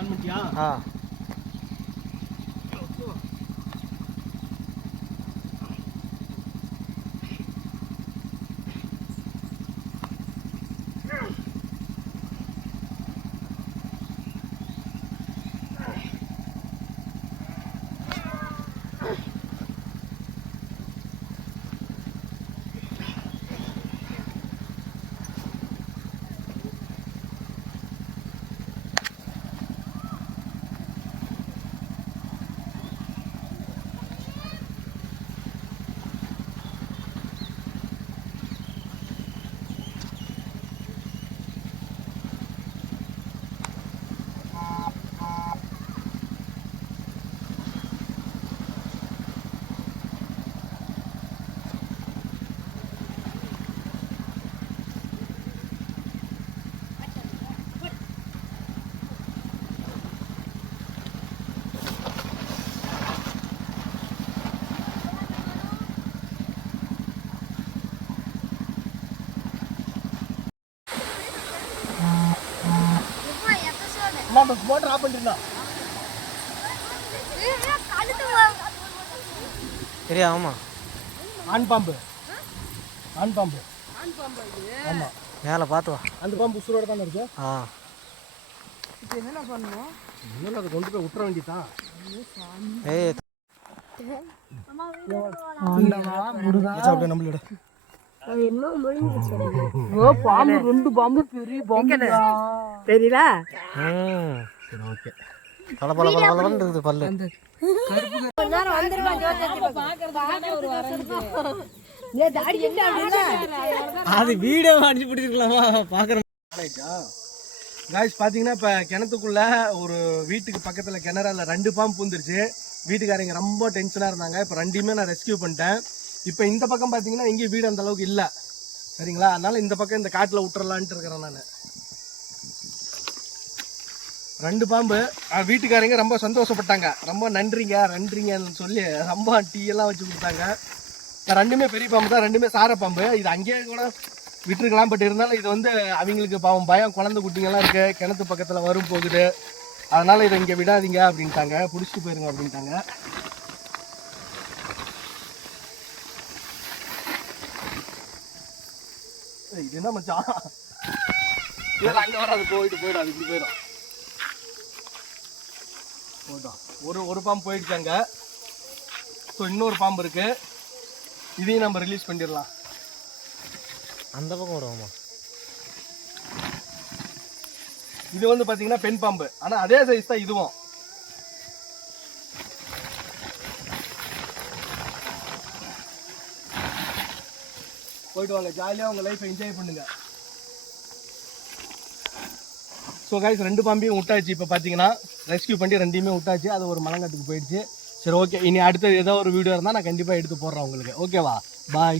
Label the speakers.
Speaker 1: On பண்ணிட்டியா
Speaker 2: ஆ
Speaker 1: அம்மா motor off பண்ணிருந்தா
Speaker 2: சரியா ஆமாம்
Speaker 1: ஆண் பாம்பு ஆண் பாம்பு ஆமா.
Speaker 2: மேலே பார்த்து வா.
Speaker 1: அந்த பாம்பு உசுரோட தானே இருக்கு?
Speaker 2: ஆ.
Speaker 1: இன்னும் அதை கொண்டு போய் விட்டுற வேண்டியதான்
Speaker 2: ஏய்
Speaker 1: சாப்பிட்டு நம்மளோட
Speaker 3: பாம்பு ரெண்டு பாம்பு பெரிய பாம்பு தெரியல?
Speaker 2: ம்
Speaker 1: சரி ஓகே.
Speaker 2: பல பல பல பலன்னு இருக்குது பல்லு
Speaker 1: அது வீடியோ அடிச்சு பிடிச்சிருக்கலாமா? பார்க்குறேன் காய்ஸ் பார்த்தீங்கன்னா இப்போ கிணத்துக்குள்ள ஒரு வீட்டுக்கு பக்கத்தில் கிணறால ரெண்டு பாம்பு பூந்துருச்சு. வீட்டுக்காரங்க ரொம்ப டென்ஷனாக இருந்தாங்க. இப்போ ரெண்டையுமே நான் ரெஸ்கியூ பண்ணிட்டேன். இப்போ இந்த பக்கம் பார்த்தீங்கன்னா எங்கேயும் வீடு அந்த அளவுக்கு இல்லை. சரிங்களா? அதனால இந்த பக்கம் இந்த காட்டில் விட்டுறலான்ட்டு இருக்கிறேன் நான். ரெண்டு பாம்பு. வீட்டுக்காரங்க ரொம்ப சந்தோஷப்பட்டாங்க. ரொம்ப நன்றிங்க நன்றிங்கன்னு சொல்லி ரொம்ப டீ எல்லாம் வச்சு கொடுத்தாங்க. ரெண்டுமே பெரிய பாம்பு தான் ரெண்டுமே சார பாம்பு. இது அங்கேயே கூட விட்டுருக்கலாம் பட் இருந்தாலும் இது வந்து அவங்களுக்கு பாவம் பயம். குழந்தை குட்டிங்கெல்லாம் இருக்குது கிணத்து பக்கத்தில் வரும் போகுது. அதனால் இதை இங்கே விடாதீங்க அப்படின்ட்டாங்க. பிடிச்சிட்டு போயிருங்க அப்படின்ட்டாங்க. இது என்ன மச்சான்? அங்கே வராது போயிட்டு போயிடும் அது இப்படி போயிடும். போதும். ஒரு ஒரு பாம்பு போயிடுச்சாங்க ஸோ இன்னொரு பாம்பு இருக்கு. இதையும் நம்ம ரிலீஸ் பண்ணிடலாம்.
Speaker 2: அந்த பக்கம் விடுவோமா
Speaker 1: இது வந்து பாத்தீங்கன்னா பெண் பாம்பு. ஆனா அதே சைஸ் தான் இதுவும். போயிட்டு வாங்க. ஜாலியா உங்க லைஃப்பை என்ஜாய் பண்ணுங்க. ஸோ கைஸ் ரெண்டு பாம்பையும் விட்டாச்சு. இப்போ பார்த்தீங்கன்னா ரெஸ்கியூ பண்ணி ரெண்டையுமே விட்டாச்சு. அது ஒரு மலங்காட்டுக்கு போயிடுச்சு. சரி ஓகே இனி அடுத்தது ஏதோ ஒரு வீடியோ இருந்தால் நான் கண்டிப்பாக எடுத்து போடுறேன் உங்களுக்கு. ஓகேவா பாய்